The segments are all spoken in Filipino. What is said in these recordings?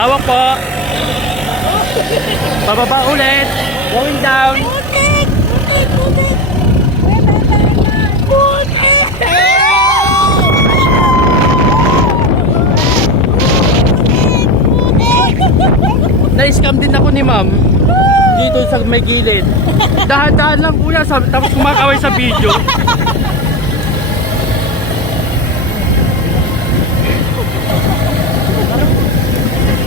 Hawak po. Pababa ulit. Going down. Putik! Putik! Putik! Putik! Na-scam din ako ni ma'am. Dito sa may gilid. Dahan-dahan lang kuya, tapos kumakaway sa video.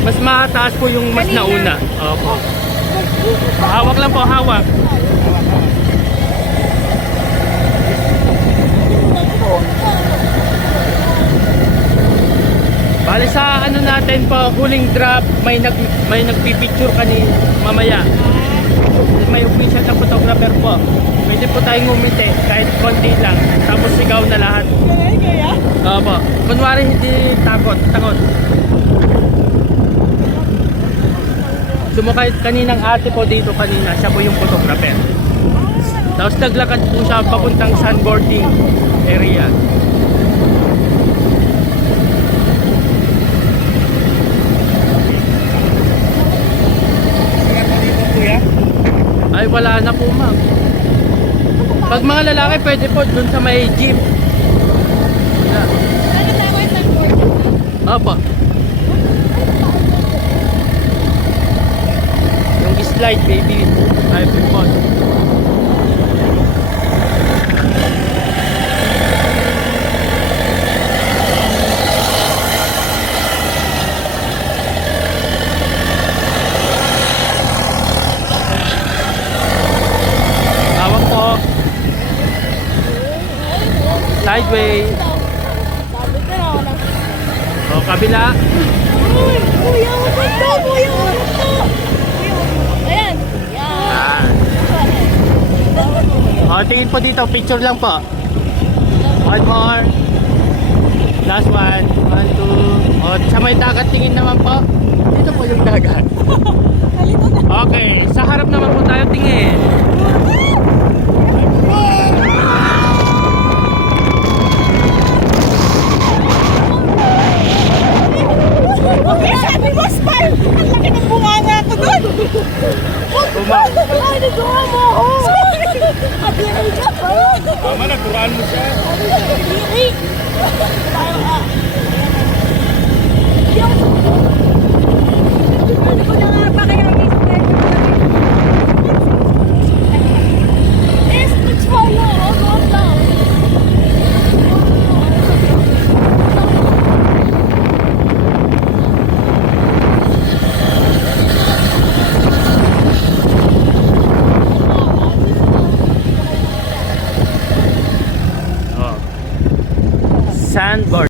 Mas mataas po yung mas nauna. Opo. Hawak lang po, hawak. Bali sa ano natin po, huling drop, may nagpipicture kani mamaya. May official na photographer po. Pwede po tayong umiti kahit konti lang. Tapos sigaw na lahat. Kaya? Opo. Kunwari hindi takot. Sumakay kaninang ate po dito kanina, siya po yung photographer. Tapos naglakad po siya papuntang sandboarding area. Ay wala na po ma'am. Pag mga lalaki pwede po dun sa may jeep. Ano tayo ay sandboarding na? Opo. Yung slide baby. Ay po. Hawak po. Sideways. Sabi ko na ako lang. O kabila. Uy! Kuya, wag to! Kuya, wag to! Ayan! Yan! O tingin po dito, picture lang po. One more. Last one. 1, 2. O sa may dagat tingin naman po. Dito po yung dagat. Halito na! Okay, sa harap naman po tayo tingin. Okay, sabi mo, smile! Ang laki ng bunganga ko doon! Bumang. Ay, nagawa mo ako! Kadiri ka pa! Tama na, kuraan mo siya. Kadiri! Ano ko na nga ba kaya let's follow! Hold on! Sandboard.